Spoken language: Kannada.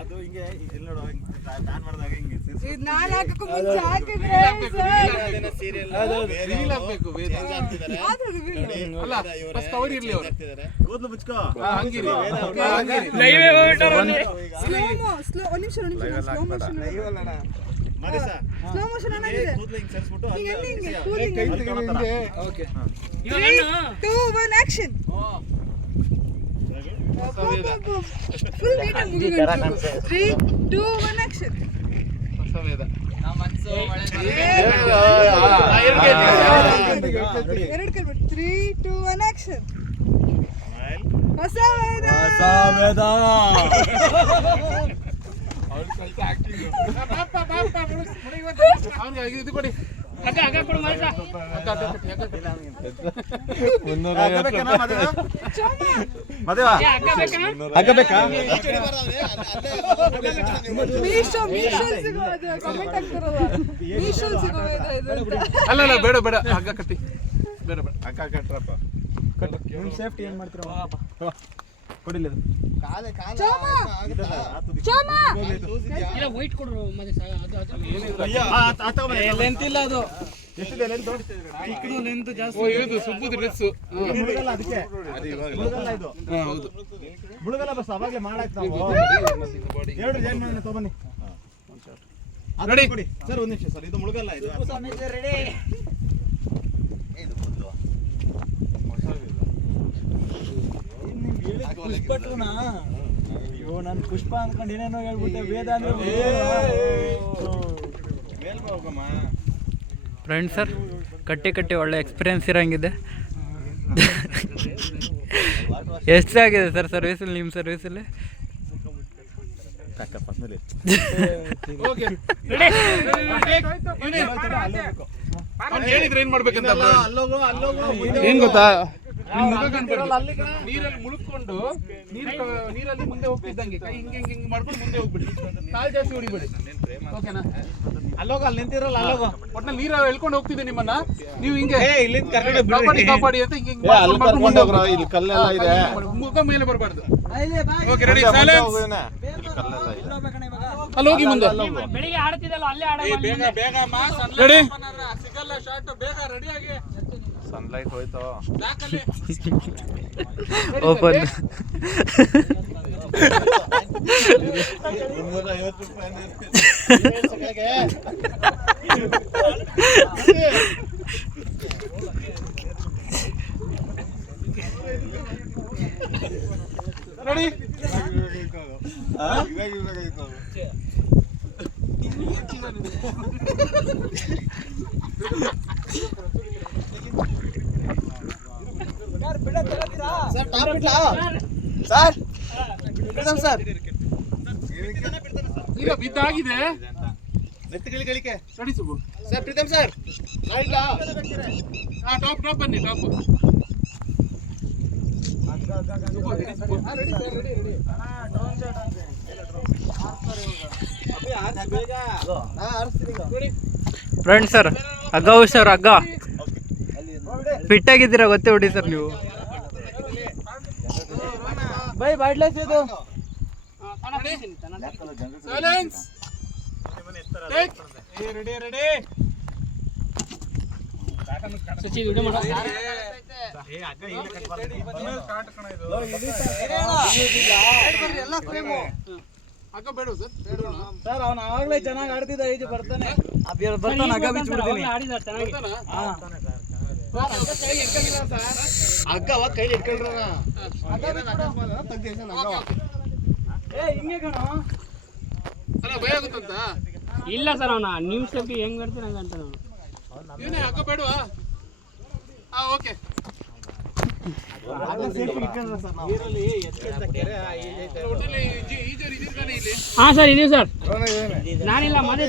ಅದು ಹಿಂಗೆ ಇಲ್ಲಿ ನೋಡು ನಾನ್ ಮಾಡಿದಾಗ ಹಿಂಗೆ ನಾನು ಹಾಕಕ್ಕೆ ಮುಂಚೆ ಹಾಕಿದ್ರೆ ಕೂದಲು ಮುಚ್ಕೋ ಸ್ಲೋ ಮೋಷನ್ ಆಗಿದೆ. ಕೂದಲು ಹಿಂಗೆ ಸರಿಸ್ಬಿಟ್ಟು ಓಕೆ 3 2 1 ಆಕ್ಷನ್. ಫುಲ್ ನೀಟ್ ಆಗಿ ಮುಗಿತು. 3 2 1 ಆಕ್ಷನ್. ಹೊಸವೇದ ಎರಡು ಕೈ ಬಿಟ್ಟು 3 2 1 ಆಕ್ಷನ್. ಹೊಸವೇದ ಇದು ಕೊಡಿ ಅಲ್ಲ ಬೇಡ ಬೇಡ ಹಗ್ಗ ಕಟ್ಟಿ ಬೇಡ ಬೇಡ ಹಗ್ಗ ಕಟ್ರಪ್ಪ ಸೇಫ್ಟಿ ಏನ್ ಮಾಡ್ತೀರಾ ಕೊಡಿಲ್ಲ ವೈಟ್ ಕೊಡ್ರು ಲೆಂತ್ ಇಲ್ಲ ಅದು ಎಷ್ಟಿದೆ ಲೆಂತ್ ಲೆಂತ್ ಜಾಸ್ತಿ ಇದು ಸುಬ್ಬುದು ಡ್ರೆಸ್ ಮುಳುಗಲ್ಲ ಅದಕ್ಕೆ ಮುಳುಗಲ್ಲ ಇದು ಹೌದು ಮುಳುಗಲ್ಲ ಬಸ್ ಅವಾಗಲೇ ಮಾಡಾಕ್ ನಾವು ಎರಡು ಜಾಯಿನ್ ಮಾಡೋಣ ತಗೊಬನ್ನಿ ರೆಡಿ ಕೊಡಿ ಸರ್ ಒಂದು ನಿಮಿಷ ಸರ್ ಇದು ಮುಳುಗಲ್ಲ ಇದು ರೆಡಿ ಅಯ್ಯೋ ನಾನು ಪುಷ್ಪ ಅನ್ಕೊಂಡು ಏನೇನೋ ಹೇಳ್ಬಿಟ್ಟೆ ವೇದ ಅಂದ್ರೆ ಫ್ರೆಂಡ್ ಸರ್ ಕಟ್ಟಿ ಒಳ್ಳೆ ಎಕ್ಸ್ಪೀರಿಯನ್ಸ್ ಇರೋಂಗಿದೆ. ಎಷ್ಟಾಗಿದೆ ಸರ್ ಸರ್ವಿಸಲ್ಲಿ ನಿಮ್ಮ ಸರ್ವಿಸಲ್ಲಿ? ಹೇಳಿದ್ರೆ ಏನ್ ಮಾಡ್ಬೇಕಂತ ಏನ್ ಗೊತ್ತಾ ನೀರಲ್ಲಿ ಮುಳುಕೊಂಡು ನೀರಲ್ಲಿ ಮುಂದೆ ಹೋಗ್ತಿದ್ದಂಗೆ ಕೈ ಹಿಂಗೆ ಹಿಂಗೆ ಹಿಂಗೆ ಮಾಡ್ಕೊಂಡು ಮುಂದೆ ಹೋಗ್ಬಿಡಿ, ಕಾಲು ಜಾಸ್ತಿ ಹೊಡಿಬೇಡಿ, ಓಕೆನಾ? ಅಲ್ಲೋಗ ಅಲ್ಲಿ ನಿಂತಿರಲ್ಲ ಅಲ್ಲೋಗ ಒಟ್ನಲ್ಲಿ ನೀರು ಎಳ್ಕೊಂಡು ಹೋಗ್ತಿದ್ದೆ ನಿಮ್ಮನ್ನ, ನೀವು ಹಿಂಗೆ ಇಲ್ಲಿಂದ ಕಾಪಾಡಿ ಅಂತ ಹಿಂಗೆ ಮುಂದೆ ಹೋಗ್ರಿ. ಇಲ್ಲಿ ಕಲ್ಲೆಲ್ಲ ಇದೆ, ಮುಖ ಮೇಲೆ ಬರಬಾರ್ದು. Okay ready, silence. ಅಲ್ಲಿ ಹೋಗಿ ಮುಂದೆ ಬೆಳಿಗ್ಗೆ ಆಡ್ತಿದ್ದಲ್ಲ ಅಲ್ಲೇ ಆಡ ಬೇಗ ಬೇಗ ರೆಡಿ ಸಿಗಲ್ಲ ಶಾರ್ಟ್, ಬೇಗ ರೆಡಿ ಆಗಿ. ಸನ್ಲೈಟ್ ಹೋಯ್ತು ಓಪನ್ ರೆಡಿ ಈಗ ಬಿದ್ದಾಗಿದೆ. Ready Subbu sir, Preetham sir top ಬನ್ನಿ, ಟಾಪ್ ಫ್ರೆಂಡ್ ಸರ್ ಹಗ್ಗ ಹುಷಾರು, ಹಗ್ಗ ಫಿಟ್ಟಾಗಿದ್ದೀರಾ ಗೊತ್ತೇ ಬಿಡಿ ಸರ್ ನೀವು. ಬೈ ಬಾಡ್ಲೈಸ್ ಇದು silence take ready ready Sachi video ಮಾಡೋ ಅಕ್ಕ ಬೇಡ ಸರ್, ಸರ್ ಅವನು ಆವಾಗಲೇ ಚೆನ್ನಾಗಿ ಆಡ್ತಿದ್ದ, ಈಗ ಬರ್ತಾನೆ ಹಗ್ಗ ಬಿಚ್ಚಿಬಿಡ್ತೀನಿ. ಆಡಿದ ಚೆನ್ನಾಗಿ ಹಗ್ಗವ ಕೈಲಿ ಇಟ್ಕೊಂಡ್ರ ಹಿಂಗೆ ಕಣ ಅಲ್ಲ ಭಯ ಆಗುತ್ತಂತ. ಇಲ್ಲ ಸರ್, ಅವನ ನೀವು ಸ್ಟೆಪ್ ಹೆಂಗ್ ಬರ್ತೀನಿ ಹಂಗಂತ ನಾನು ಏನೇ ಅಕ್ಕ ಬೇಡವಾ? ಓಕೆ ಹಾ ಸರ್, ಇದೀವಿ ಸರ್. ನಾನಿಲ್ಲ ಮನೆ